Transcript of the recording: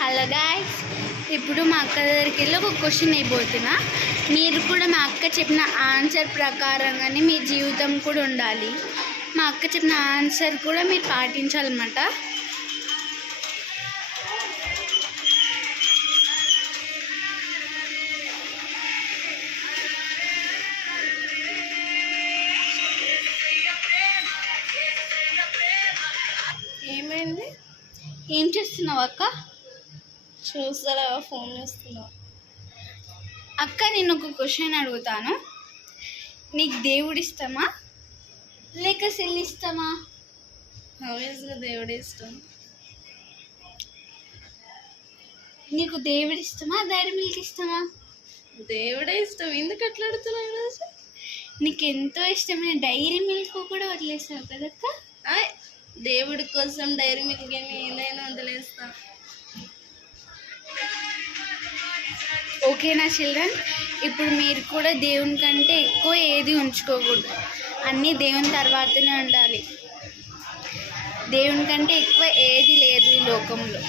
Hello guys, ఇప్పుడు మా అక్క దగ్గరికి వెళ్ళి ఒక క్వశ్చన్ అయిపోతున్నా. మీరు కూడా మా అక్క చెప్పిన ఆన్సర్ ప్రకారంగానే మీ జీవితం కూడా ఉండాలి. మా అక్క చెప్పిన ఆన్సర్ కూడా మీరు పాటించాలన్నమాట. ఏమైంది? ఏం చేస్తున్నావు అక్క? చూస్తారా? ఫోన్ చేస్తున్నావు. అక్క, నేను ఒక క్వశ్చన్ అడుగుతాను. నీకు దేవుడు ఇష్టమా లేక సెల్ ఇష్టమా? ఆబ్వియస్గా దేవుడే ఇష్టం. నీకు దేవుడు ఇష్టమా డైరీ మిల్క్ ఇష్టమా? దేవుడే ఇష్టం. ఎందుకు అట్లా అడుగుతున్నావు ఈరోజు? నీకు ఎంతో ఇష్టమైన డైరీ మిల్క్ కూడా వదిలేసావు కదక్క. దేవుడి కోసం డైరీ మిల్క్ ఏమి ఏదైనా వదిలేస్తా. ఓకేనా చిల్డ్రన్? ఇప్పుడు మీరు కూడా దేవుని కంటే ఎక్కువ ఏది ఉంచుకోకూడదు. అన్నీ దేవుని తర్వాతనే ఉండాలి. దేవుని కంటే ఎక్కువ ఏది లేదు ఈ లోకంలో.